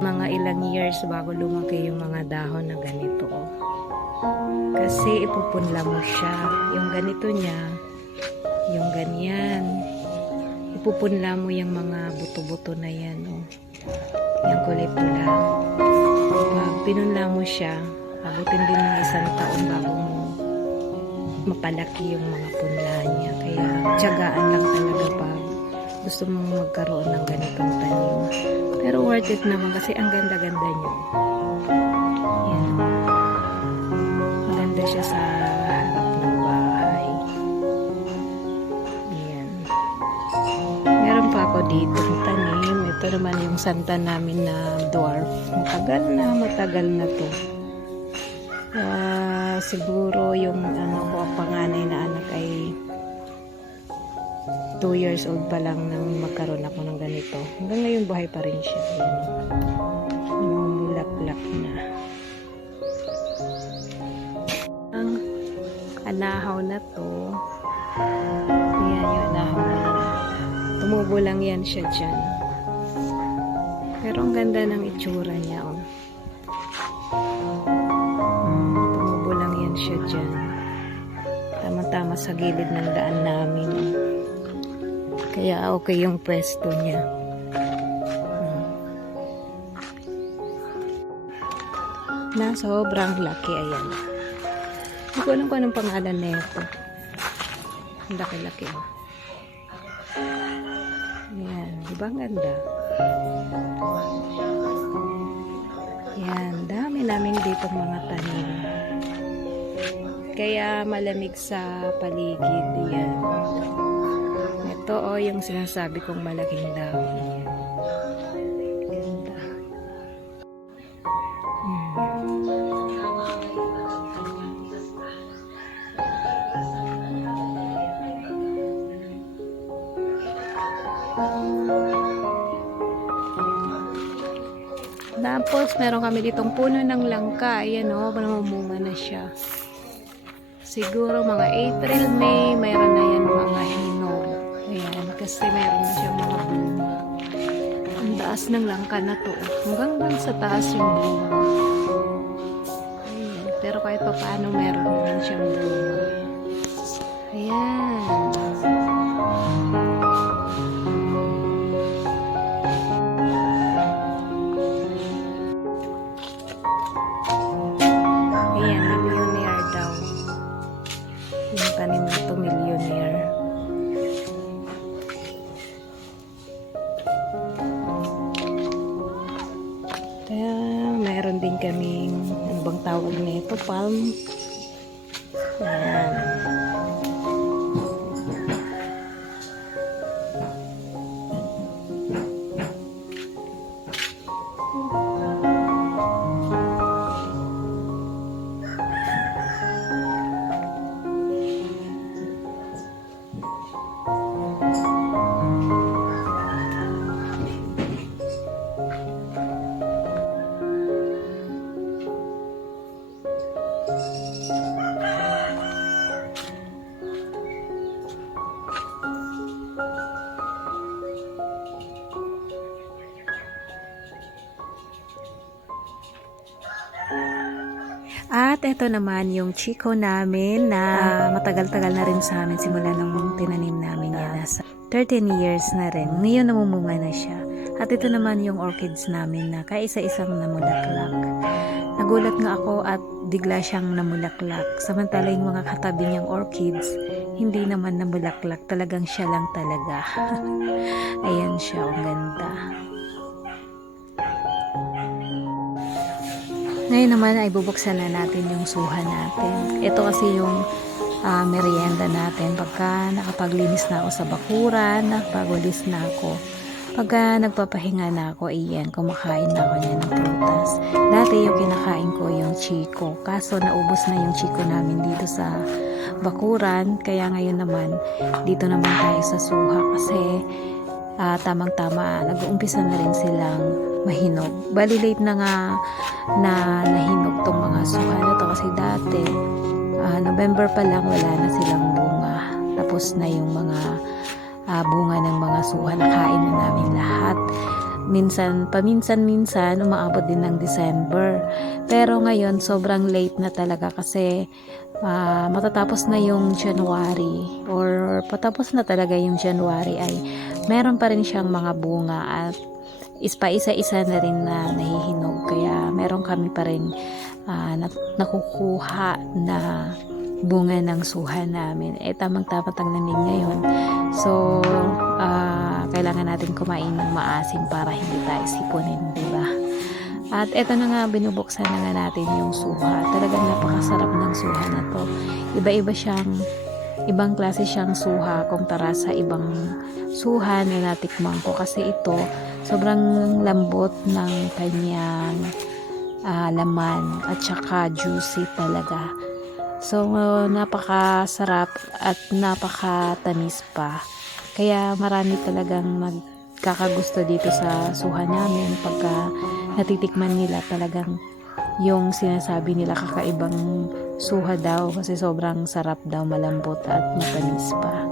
Mga ilang years bago lumaki yung mga dahon na ganito. Kasi ipupunla mo siya. Yung ganito niya, yung ganyan. Ipupunla mo yung mga buto-buto na yan. Oh. Yung kulay pula. Pag pinunla mo siya, abutin din ng 1 taon bago mo mapalaki yung mga punla niya. Kaya tiyagaan lang talaga pag gusto mong magkaroon ng ganitong tanim. Pero worth it naman kasi ang ganda-ganda niya. Yan. Maganda siya sa harap ng bahay. Yan. Meron pa ako dito ng tanim. Ito naman yung santa namin na dwarf. Matagal na to. Siguro yung panganay na anak ay 2 years old pa lang nang magkaroon ako ng ganito. Hanggang ngayon buhay pa rin siya. Ayan. Namumulaklak na. Ang anahaw na to. Ayan yung anahaw na yan. Tumubo lang yan siya dyan. Pero ang ganda ng itsura niya. Oh. Tumubo lang yan siya dyan. Tama-tama sa gilid ng daan namin. Kaya okay yung pwesto niya. Na sobrang laki. Ayan. Hindi ko alam kung anong pangalan na ito. Ang laki-laki. Ayan. Diba ang ganda? Ayan. Dami namin dito mga tanim. Kaya malamig sa paligid. Ayan. Ito yung sinasabi kong malaking dahon. Ayan. Ganda. Tapos, meron kami ditong puno ng langka. Ayan o, namumunga na siya. Siguro mga April, May, mayroon na yan mga hinog. Ayan, kasi meron na siyang mga bunga. Ang taas ng langka na to. Hanggang doon sa taas yung bunga. Ayan, pero kahit pa paano meron na siyang bunga. Ayan. Tanim na ito, millionaire. Kaya mayroon din kaming, ano bang tawag nito, palm. Ayan. At ito naman yung chiko namin na matagal-tagal na rin sa amin simula nung tinanim namin yan. Nasa 13 years na rin. Ngayon namumunga na siya. At ito naman yung orchids namin na kaisa-isang namulaklak. Nagulat nga ako at bigla siyang namulaklak. Samantala yung mga katabi niyang orchids, hindi naman namulaklak. Talagang siya lang talaga. Ayan siya, ang ganda. Ngayon naman ay bubuksan na natin yung suha natin. Ito kasi yung merienda natin. Pagka nakapaglinis na ako sa bakuran, nakapagwalis na ako. Pagka nagpapahinga na ako, iyan, kumakain na ako niya ng prutas. Dati yung kinakain ko yung chiko. Kaso naubos na yung chiko namin dito sa bakuran. Kaya ngayon naman, dito naman tayo sa suha. Kasi tamang-tama, nag-uumpisa na rin silang mahinog. Bali late na nga na nahinog tong mga suha na to kasi dati November pa lang wala na silang bunga. Tapos na yung mga bunga ng mga suha, nakain na namin lahat. Paminsan-minsan umaabot din ng December. Pero ngayon sobrang late na talaga kasi matatapos na yung January or patapos na talaga yung January ay meron pa rin siyang mga bunga at isa-isa na rin na nahihinog. Kaya meron kami pa rin nakukuha na bunga ng suha namin. Tamang-tama ang lamig ngayon. So, kailangan natin kumain ng maasim para hindi tayo sipunin, diba? At eto na nga, binubuksan na nga natin yung suha. Talagang napakasarap ng suha na to. Ibang klase siyang suha kumpara sa ibang suha na natikman ko. Kasi ito, sobrang lambot ng kanyang laman at saka juicy talaga. So, napakasarap at napakatamis pa. Kaya marami talagang magkakagusto dito sa suha namin pagka natitikman nila talagang yung sinasabi nila kakaibang suha daw kasi sobrang sarap daw, malambot at matamis pa.